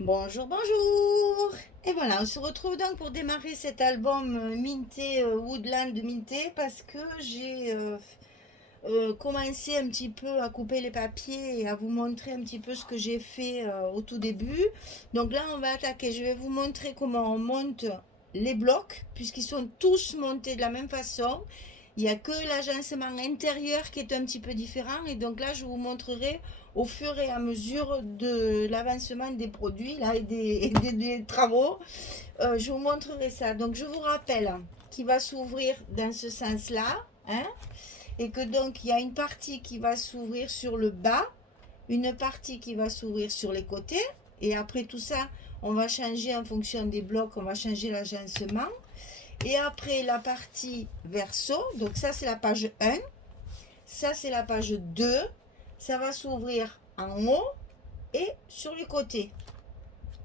Bonjour, bonjour. Et voilà, on se retrouve donc pour démarrer cet album Minté Woodland Minté parce que j'ai commencé un petit peu à couper les papiers et à vous montrer un petit peu ce que j'ai fait au tout début. Donc là, on va attaquer. Je vais vous montrer comment on monte les blocs puisqu'ils sont tous montés de la même façon. Il n'y a que l'agencement intérieur qui est un petit peu différent et donc là, je vous montrerai au fur et à mesure de l'avancement des produits là, des travaux. Je vous montrerai ça. Donc je vous rappelle qu'il va s'ouvrir dans ce sens-là, hein, et que donc il y a une partie qui va s'ouvrir sur le bas, une partie qui va s'ouvrir sur les côtés, et après tout ça, on va changer en fonction des blocs, on va changer l'agencement. Et après la partie verso, donc ça c'est la page 1, ça c'est la page 2, ça va s'ouvrir en haut et sur les côtés.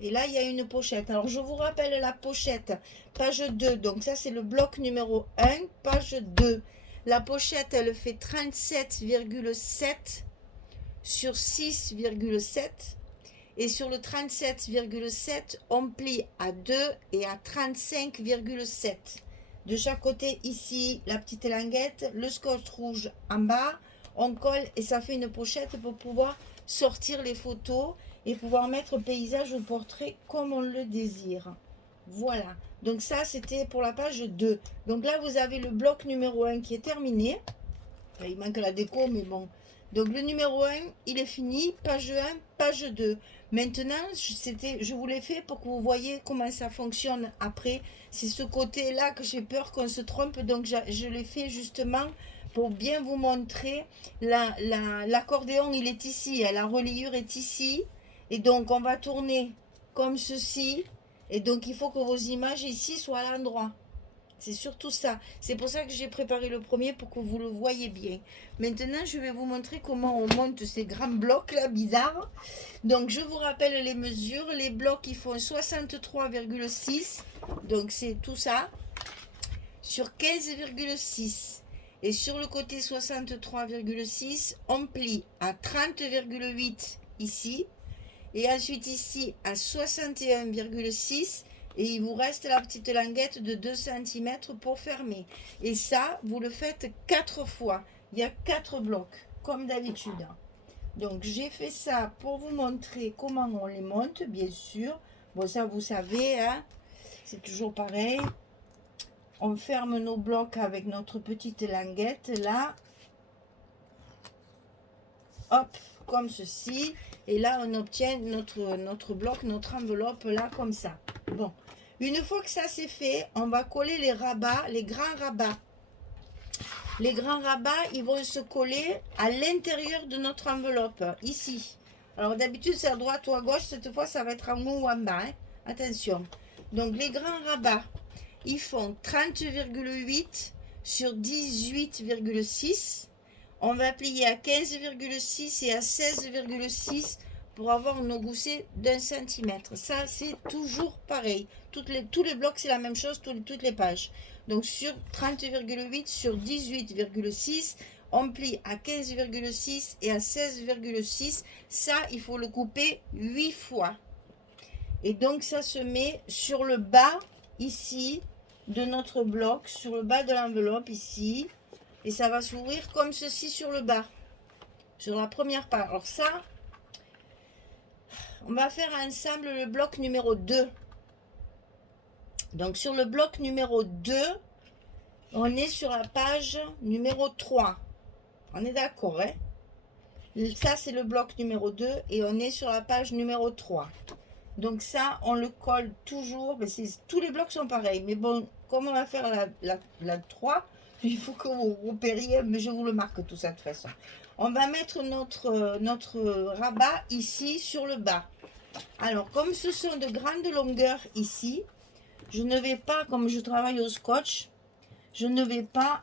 Et là, il y a une pochette. Alors, je vous rappelle la pochette, page 2. Donc, ça, c'est le bloc numéro 1, page 2. La pochette, elle fait 37,7 sur 6,7. Et sur le 37,7, on plie à 2 et à 35,7. De chaque côté, ici, la petite languette, le scotch rouge en bas, on colle et ça fait une pochette pour pouvoir sortir les photos et pouvoir mettre paysage ou portrait comme on le désire. Voilà. Donc ça, c'était pour la page 2. Donc là, vous avez le bloc numéro 1 qui est terminé. Il manque la déco, mais bon. Donc le numéro 1, il est fini. Page 1, page 2. Maintenant, je vous l'ai fait pour que vous voyez comment ça fonctionne après. C'est ce côté-là que j'ai peur qu'on se trompe. Donc je l'ai fait justement pour bien vous montrer. L'accordéon, il est ici. La reliure est ici. Et donc on va tourner comme ceci. Et donc il faut que vos images ici soient à l'endroit. C'est surtout ça. C'est pour ça que j'ai préparé le premier pour que vous le voyez bien. Maintenant, je vais vous montrer comment on monte ces grands blocs là bizarres. Donc, je vous rappelle les mesures. Les blocs, ils font 63,6. Donc, c'est tout ça. Sur 15,6. Et sur le côté 63,6, on plie à 30,8 ici. Et ensuite ici à 61,6 et il vous reste la petite languette de 2 cm pour fermer. Et ça, vous le faites 4 fois. Il y a 4 blocs, comme d'habitude. Donc j'ai fait ça pour vous montrer comment on les monte, bien sûr. Bon, ça vous savez, hein, c'est toujours pareil. On ferme nos blocs avec notre petite languette là. Hop, comme ceci. Et là, on obtient notre bloc, notre enveloppe là, comme ça. Bon, une fois que ça c'est fait, on va coller les rabats, les grands rabats. Les grands rabats, ils vont se coller à l'intérieur de notre enveloppe, ici. Alors d'habitude, c'est à droite ou à gauche. Cette fois, ça va être en haut ou en bas, hein. Attention. Donc, les grands rabats, ils font 30,8 sur 18,6. On va plier à 15,6 et à 16,6 pour avoir nos goussets d'1 cm. Ça, c'est toujours pareil. Tous les blocs, c'est la même chose, toutes les pages. Donc, sur 30,8 sur 18,6, on plie à 15,6 et à 16,6. Ça, il faut le couper 8 fois. Et donc, ça se met sur le bas, ici, de notre bloc, sur le bas de l'enveloppe, ici. Et ça va s'ouvrir comme ceci sur le bas, sur la première page. Alors ça, on va faire ensemble le bloc numéro 2. Donc sur le bloc numéro 2, on est sur la page numéro 3. On est d'accord, hein? Ça, c'est le bloc numéro 2 et on est sur la page numéro 3. Donc ça, on le colle toujours. Mais tous les blocs sont pareils. Mais bon, comme on va faire la 3, il faut que vous repériez, mais je vous le marque tout ça de toute façon. On va mettre notre rabat ici sur le bas. Alors, comme ce sont de grandes longueurs ici, je ne vais pas, comme je travaille au scotch, je ne vais pas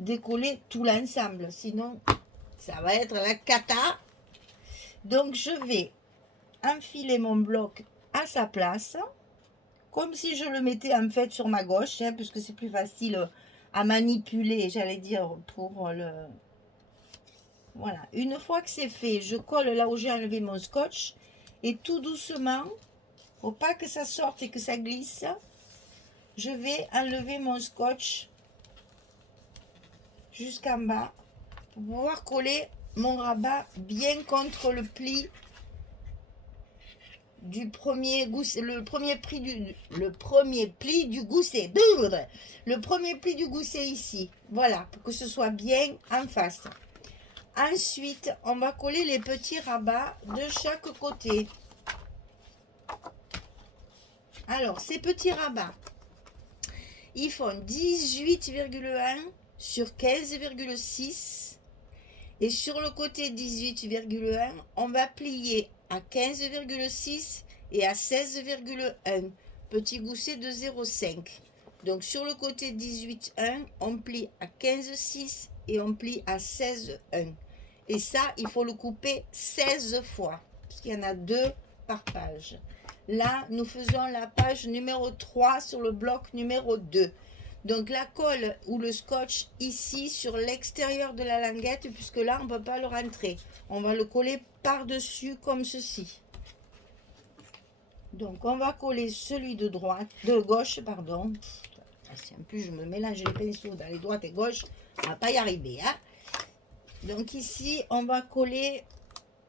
décoller tout l'ensemble. Sinon, ça va être la cata. Donc, je vais enfiler mon bloc à sa place, comme si je le mettais en fait sur ma gauche, hein, puisque c'est plus facile à manipuler, j'allais dire, pour le... Voilà, une fois que c'est fait, je colle là où j'ai enlevé mon scotch, et tout doucement, Pour pas que ça sorte et que ça glisse, je vais enlever mon scotch jusqu'en bas pour pouvoir coller mon rabat bien contre le pli du premier gousset, le premier pli du gousset, le premier pli du gousset ici, voilà, pour que ce soit bien en face. Ensuite, on va coller les petits rabats de chaque côté. Alors, ces petits rabats, ils font 18,1 sur 15,6. Et sur le côté 18,1, on va plier à 15,6 et à 16,1. Petit gousset de 0,5. Donc sur le côté 18,1, on plie à 15,6 et on plie à 16,1. Et ça, il faut le couper 16 fois, parce qu'il y en a 2 par page. Là, nous faisons la page numéro 3 sur le bloc numéro 2. Donc la colle ou le scotch ici sur l'extérieur de la languette, puisque là on ne peut pas le rentrer. On va le coller par-dessus comme ceci. Donc on va coller celui de gauche, pardon. En plus je me mélange les pinceaux dans les droites et gauche, on ne va pas y arriver. Hein. Donc ici on va coller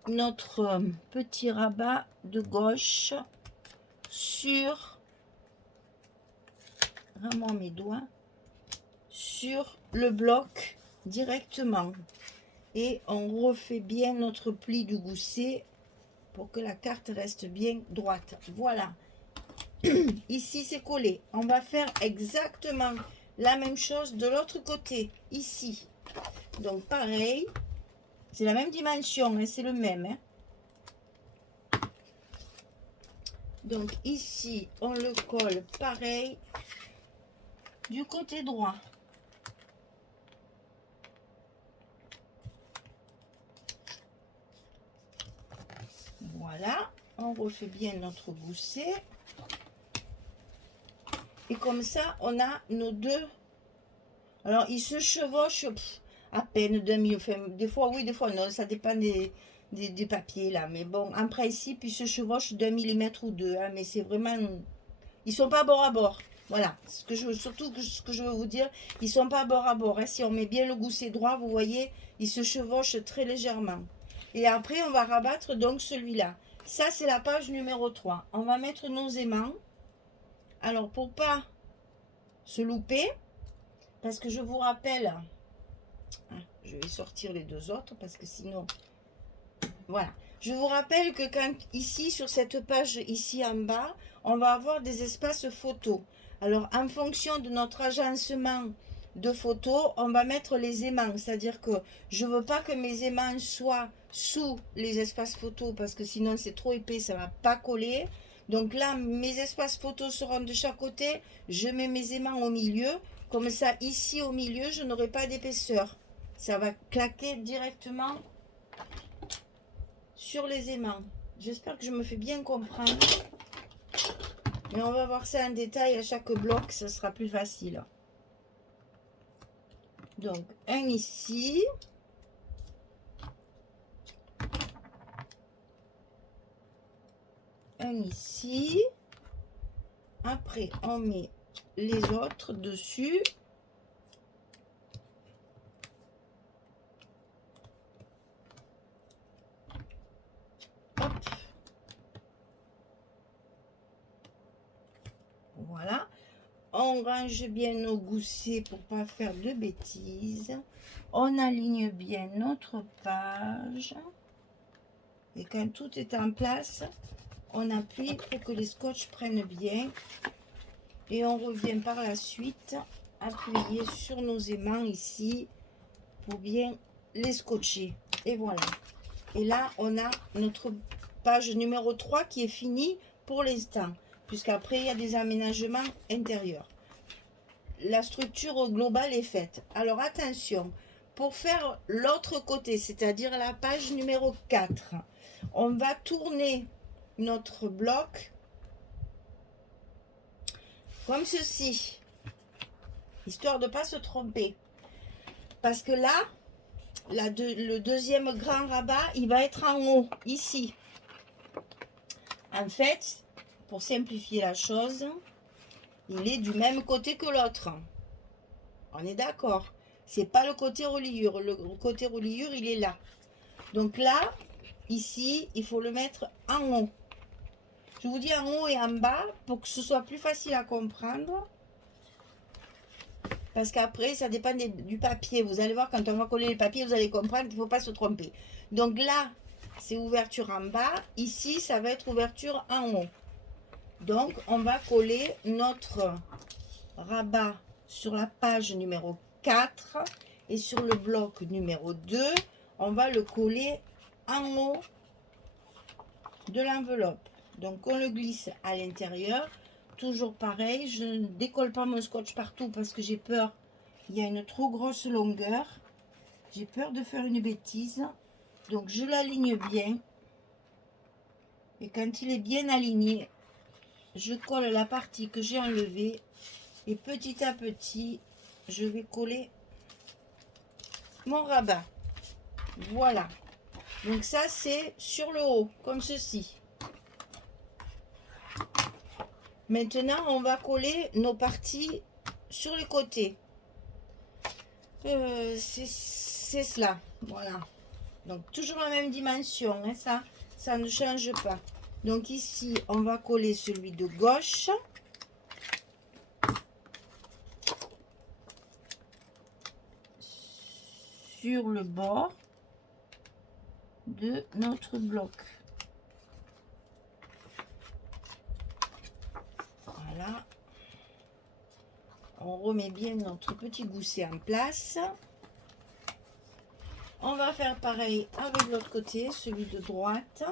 notre petit rabat de gauche sur... Vraiment mes doigts sur le bloc directement et on refait bien notre pli du gousset pour que la carte reste bien droite. Voilà. Ici c'est collé. On va faire exactement la même chose de l'autre côté ici. Donc pareil, c'est la même dimension, hein, c'est le même. Hein. Donc ici on le colle pareil du côté droit. Voilà, on refait bien notre gousset. Et comme ça, on a nos deux. Alors, ils se chevauchent à peine demi. Enfin, des fois oui, des fois non. Ça dépend des papiers là. Mais bon, en principe, ils se chevauchent d'un millimètre ou deux. Hein, mais c'est vraiment... Ils sont pas bord à bord. Voilà, surtout ce que je veux vous dire, ils sont pas bord à bord. Hein. Si on met bien le gousset droit, vous voyez, ils se chevauchent très légèrement. Et après, on va rabattre donc celui-là. Ça, c'est la page numéro 3. On va mettre nos aimants. Alors, pour pas se louper, parce que je vous rappelle, je vais sortir les deux autres, parce que sinon, voilà. Je vous rappelle que quand ici, sur cette page ici en bas, on va avoir des espaces photos. Alors, en fonction de notre agencement de photos, on va mettre les aimants. C'est-à-dire que je ne veux pas que mes aimants soient sous les espaces photos parce que sinon c'est trop épais, ça ne va pas coller. Donc là, mes espaces photos seront de chaque côté. Je mets mes aimants au milieu. Comme ça, ici au milieu, je n'aurai pas d'épaisseur. Ça va claquer directement sur les aimants. J'espère que je me fais bien comprendre. Mais on va voir ça en détail à chaque bloc, ça sera plus facile. Donc, un ici. Un ici. Après, on met les autres dessus. Hop. Voilà. On range bien nos goussets pour pas faire de bêtises. On aligne bien notre page. Et quand tout est en place, on appuie pour que les scotch prennent bien. Et on revient par la suite appuyer sur nos aimants ici pour bien les scotcher. Et voilà. Et là, on a notre page numéro 3 qui est finie pour l'instant. Puisqu'après, il y a des aménagements intérieurs. La structure globale est faite. Alors, attention. Pour faire l'autre côté, c'est-à-dire la page numéro 4, on va tourner notre bloc comme ceci, histoire de ne pas se tromper. Parce que là, le deuxième grand rabat, il va être en haut, ici. En fait, pour simplifier la chose, il est du même côté que l'autre. On est d'accord. C'est pas le côté reliure. Le côté reliure, il est là. Donc là, ici, il faut le mettre en haut. Je vous dis en haut et en bas pour que ce soit plus facile à comprendre. Parce qu'après, ça dépend du papier. Vous allez voir, quand on va coller les papiers, vous allez comprendre qu'il ne faut pas se tromper. Donc là, c'est ouverture en bas. Ici, ça va être ouverture en haut. Donc, on va coller notre rabat sur la page numéro 4. Et sur le bloc numéro 2, on va le coller en haut de l'enveloppe. Donc, on le glisse à l'intérieur. Toujours pareil, je ne décolle pas mon scotch partout parce que j'ai peur. Il y a une trop grosse longueur. J'ai peur de faire une bêtise. Donc, je l'aligne bien. Et quand il est bien aligné, je colle la partie que j'ai enlevée. Et petit à petit, je vais coller mon rabat. Voilà. Donc ça, c'est sur le haut, comme ceci. Maintenant, on va coller nos parties sur les côtés. C'est cela. Voilà. Donc, toujours la même dimension. Hein, ça ne change pas. Donc ici, on va coller celui de gauche. Sur le bord de notre bloc. Voilà. On remet bien notre petit gousset en place. On va faire pareil avec l'autre côté, celui de droite.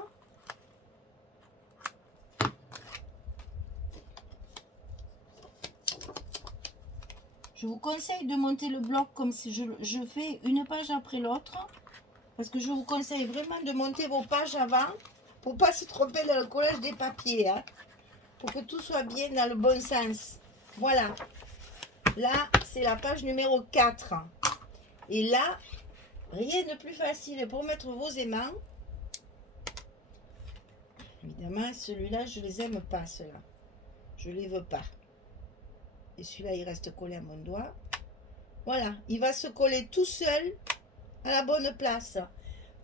Je vous conseille de monter le bloc comme si je fais une page après l'autre. Parce que je vous conseille vraiment de monter vos pages avant pour ne pas se tromper dans le collage des papiers. Hein, pour que tout soit bien dans le bon sens. Voilà. Là, c'est la page numéro 4. Et là, rien de plus facile pour mettre vos aimants. Évidemment, celui-là, je ne les aime pas, ceux-là. Je ne les veux pas. Et celui-là, il reste collé à mon doigt. Voilà, il va se coller tout seul à la bonne place.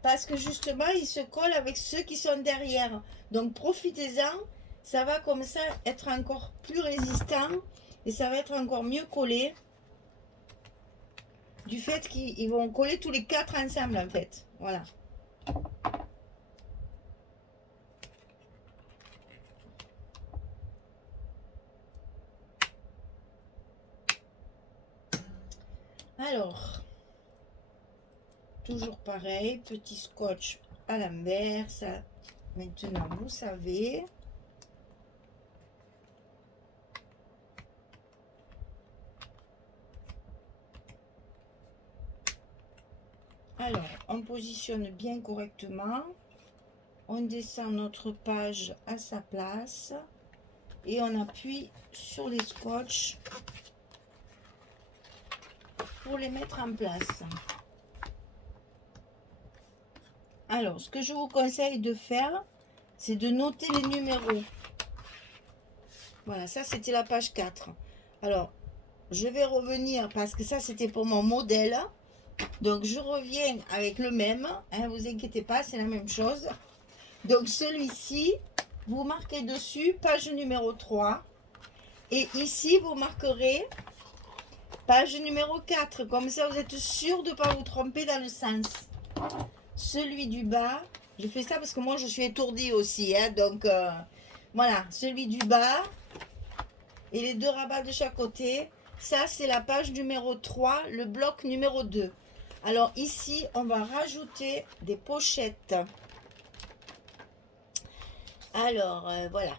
Parce que justement, il se colle avec ceux qui sont derrière. Donc, profitez-en. Ça va comme ça être encore plus résistant. Et ça va être encore mieux collé. Du fait qu'ils vont coller tous les 4 ensemble, en fait. Voilà. Alors, toujours pareil, petit scotch à l'envers, ça, maintenant vous savez. Alors, on positionne bien correctement, on descend notre page à sa place et on appuie sur les scotch pour les mettre en place. Alors, ce que je vous conseille de faire, c'est de noter les numéros. Voilà, ça c'était la page 4. Alors, je vais revenir parce que ça c'était pour mon modèle. Donc, je reviens avec le même. Hein, vous inquiétez pas, c'est la même chose. Donc, celui-ci, vous marquez dessus page numéro 3. Et ici, vous marquerez page numéro 4. Comme ça, vous êtes sûr de ne pas vous tromper dans le sens. Celui du bas, je fais ça parce que moi, je suis étourdie aussi. Hein, donc, voilà, celui du bas et les 2 rabats de chaque côté. Ça, c'est la page numéro 3, le bloc numéro 2. Alors, ici, on va rajouter des pochettes. Alors, voilà.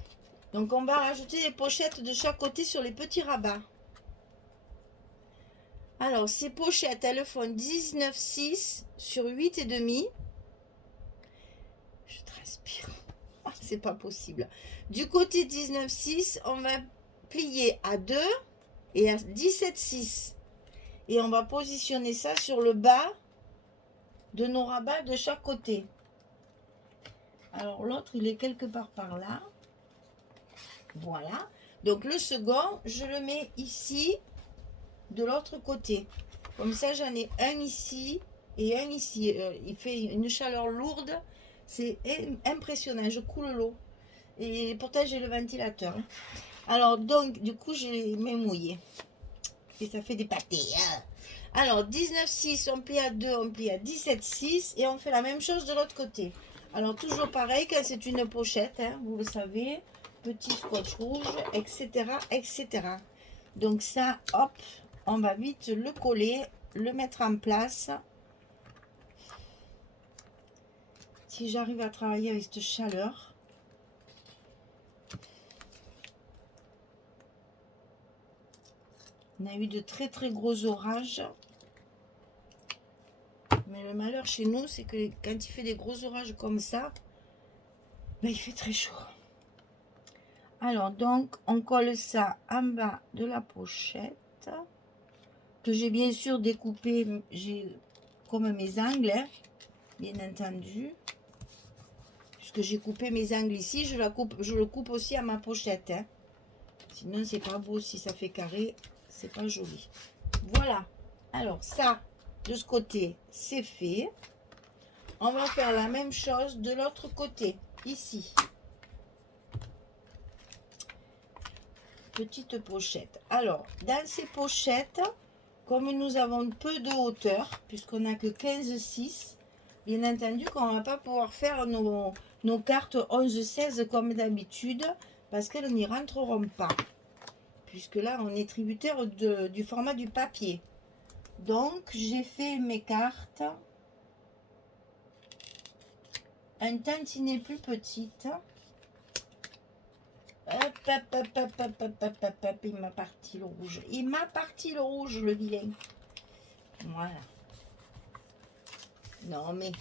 Donc, on va rajouter des pochettes de chaque côté sur les petits rabats. Alors, ces pochettes, elles font 19,6 sur 8,5. Je transpire. Ah, c'est pas possible. Du côté 19,6, on va plier à 2 et à 17,6. Et on va positionner ça sur le bas de nos rabats de chaque côté. Alors, l'autre, il est quelque part par là. Voilà. Donc le second, je le mets ici, de l'autre côté. Comme ça, j'en ai un ici et un ici. Il fait une chaleur lourde. C'est impressionnant. Je coule l'eau. Et pourtant, j'ai le ventilateur. Hein. Alors, donc, du coup, je les mets mouillés. Et ça fait des pâtés. Hein. Alors, 19,6, on plie à 2, on plie à 17,6. Et on fait la même chose de l'autre côté. Alors, toujours pareil, quand c'est une pochette, hein, vous le savez, petit scotch rouge, etc., etc. Donc ça, hop, on va vite le coller, le mettre en place. Si j'arrive à travailler avec cette chaleur. On a eu de très très gros orages. Mais le malheur chez nous, c'est que quand il fait des gros orages comme ça, ben, il fait très chaud. Alors donc, on colle ça en bas de la pochette. Que j'ai bien sûr découpé, j'ai comme mes angles, hein, bien entendu. Puisque j'ai coupé mes angles ici, je le coupe aussi à ma pochette. Hein. Sinon, c'est pas beau si ça fait carré, c'est pas joli. Voilà. Alors ça, de ce côté, c'est fait. On va faire la même chose de l'autre côté, ici. Petite pochette. Alors, dans ces pochettes, comme nous avons peu de hauteur, puisqu'on n'a que 15,6, bien entendu qu'on ne va pas pouvoir faire nos cartes 11-16 comme d'habitude, parce qu'elles n'y rentreront pas. Puisque là, on est tributaire du format du papier. Donc, j'ai fait mes cartes un tantinet plus petites. Hop, hop, hop, hop, hop, hop, hop, hop, hop, il m'a parti le rouge. Il m'a parti le rouge, le vilain. Voilà. Non, mais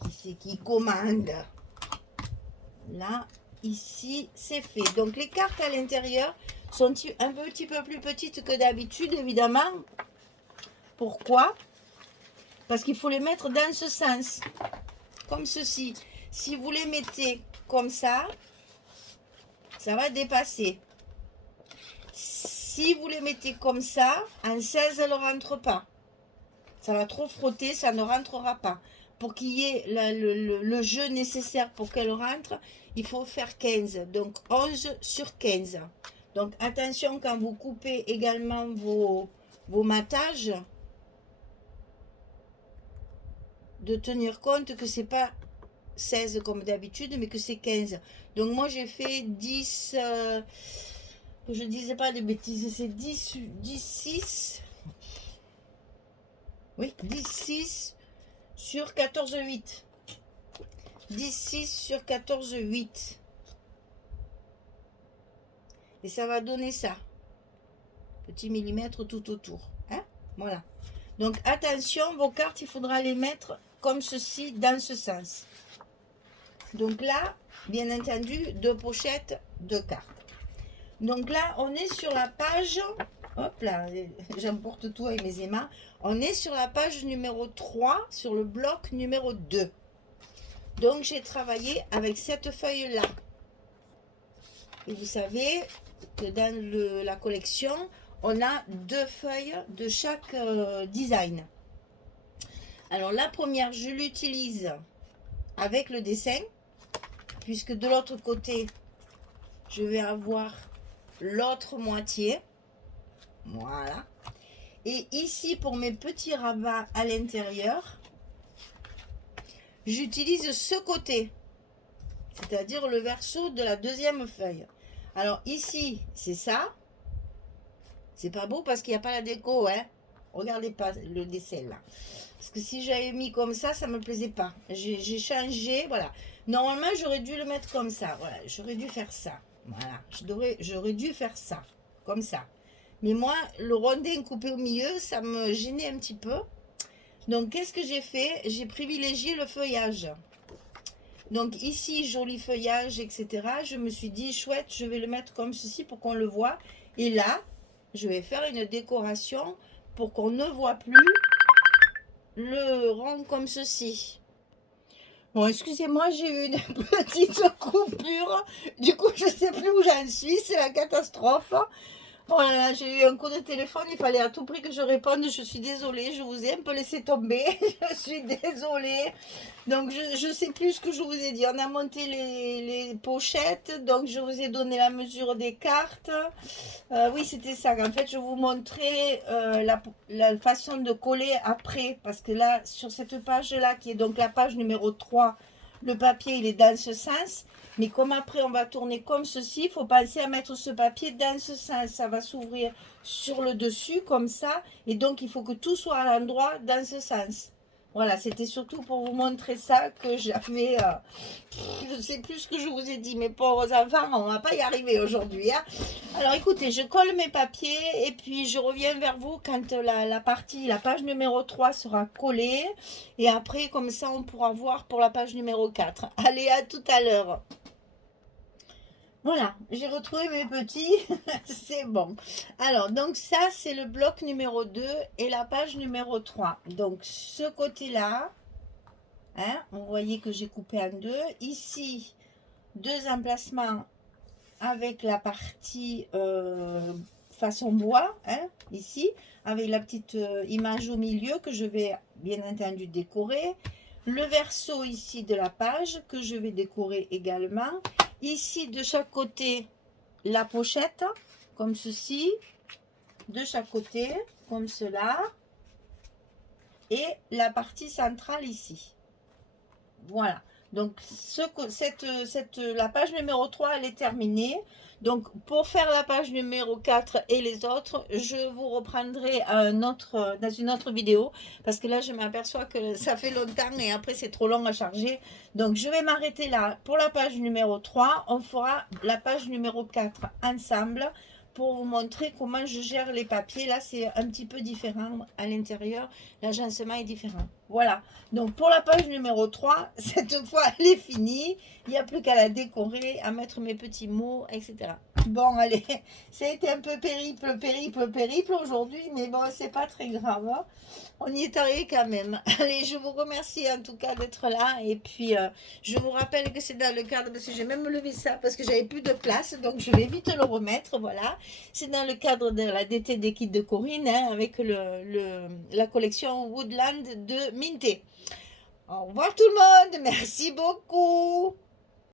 qui c'est qui commande? Là, ici, c'est fait. Donc, les cartes à l'intérieur sont un petit peu plus petites que d'habitude, évidemment. Pourquoi? Parce qu'il faut les mettre dans ce sens. Comme ceci. Si vous les mettez comme ça va dépasser. Si vous les mettez comme ça, en 16, elle ne rentre pas. Ça va trop frotter, ça ne rentrera pas. Pour qu'il y ait le jeu nécessaire pour qu'elle rentre, il faut faire 15. Donc 11 sur 15. Donc attention quand vous coupez également vos matages, de tenir compte que c'est pas 16 comme d'habitude, mais que c'est 15. Donc moi j'ai fait 10, que je disais pas de bêtises, c'est 10, 6. Oui, 10,6 sur 14,8. 10,6 sur 14,8. Et ça va donner ça. Petit millimètre tout autour. Hein? Voilà. Donc attention, vos cartes, il faudra les mettre comme ceci, dans ce sens. Donc là, bien entendu, 2 pochettes, 2 cartes. Donc là, on est sur la page, hop là, j'emporte tout avec mes aimants. On est sur la page numéro 3, sur le bloc numéro 2. Donc j'ai travaillé avec cette feuille-là. Et vous savez que dans la collection, on a 2 feuilles de chaque design. Alors la première, je l'utilise avec le dessin, puisque de l'autre côté, je vais avoir l'autre moitié. Voilà. Et ici, pour mes petits rabats à l'intérieur, j'utilise ce côté, c'est-à-dire le verso de la deuxième feuille. Alors ici, c'est ça. C'est pas beau parce qu'il n'y a pas la déco, hein. Regardez pas le dessin là. Parce que si j'avais mis comme ça ne me plaisait pas. J'ai changé, voilà. Normalement, j'aurais dû le mettre comme ça. Voilà, j'aurais dû faire ça. Voilà, j'aurais dû faire ça, comme ça. Mais moi, le rondin coupé au milieu, ça me gênait un petit peu. Donc, qu'est-ce que j'ai fait? J'ai privilégié le feuillage. Donc, ici, joli feuillage, etc. Je me suis dit, chouette, je vais le mettre comme ceci pour qu'on le voit. Et là, je vais faire une décoration pour qu'on ne voit plus le rond comme ceci. Bon, excusez-moi, j'ai eu une petite coupure. Du coup, je sais plus où j'en suis. C'est la catastrophe. Oh là là, j'ai eu un coup de téléphone. Il fallait à tout prix que je réponde. Je suis désolée. Je vous ai un peu laissé tomber. Je suis désolée. Donc, je sais plus ce que je vous ai dit. On a monté les pochettes. Donc, je vous ai donné la mesure des cartes. Oui, c'était ça. En fait, je vous montrais la façon de coller après. Parce que là, sur cette page-là, qui est donc la page numéro 3, le papier, il est dans ce sens. Mais comme après, on va tourner comme ceci, il faut penser à mettre ce papier dans ce sens. Ça va s'ouvrir sur le dessus, comme ça. Et donc, il faut que tout soit à l'endroit dans ce sens. Voilà, c'était surtout pour vous montrer ça que j'avais... je ne sais plus ce que je vous ai dit, mes pauvres enfants, on ne va pas y arriver aujourd'hui. Hein. Alors écoutez, je colle mes papiers et puis je reviens vers vous quand la page numéro 3 sera collée. Et après, comme ça, on pourra voir pour la page numéro 4. Allez, à tout à l'heure. Voilà, j'ai retrouvé mes petits, c'est bon. Alors, donc ça, c'est le bloc numéro 2 et la page numéro 3. Donc, ce côté-là, hein, vous voyez que j'ai coupé en deux. Ici, deux emplacements avec la partie façon bois, hein, ici, avec la petite image au milieu que je vais bien entendu décorer. Le verso ici de la page que je vais décorer également. Ici, de chaque côté, la pochette, comme ceci. De chaque côté, comme cela. Et la partie centrale ici. Voilà. Donc, la page numéro 3, elle est terminée. Donc, pour faire la page numéro 4 et les autres, je vous reprendrai dans une autre vidéo. Parce que là, je m'aperçois que ça fait longtemps et après, c'est trop long à charger. Donc, je vais m'arrêter là pour la page numéro 3. On fera la page numéro 4 ensemble pour vous montrer comment je gère les papiers. Là, c'est un petit peu différent à l'intérieur. L'agencement est différent. Voilà. Donc, pour la page numéro 3, cette fois, elle est finie. Il n'y a plus qu'à la décorer, à mettre mes petits mots, etc. Bon, allez, ça a été un peu périple aujourd'hui, mais bon, c'est pas très grave. Hein. On y est arrivé quand même. Allez, je vous remercie en tout cas d'être là. Et puis, je vous rappelle que c'est dans le cadre, parce que j'ai même levé ça, parce que j'avais plus de place, donc je vais vite le remettre, voilà. C'est dans le cadre de la DT des kits de Corinne, hein, avec la collection Woodland de Minté. Au revoir tout le monde, merci beaucoup.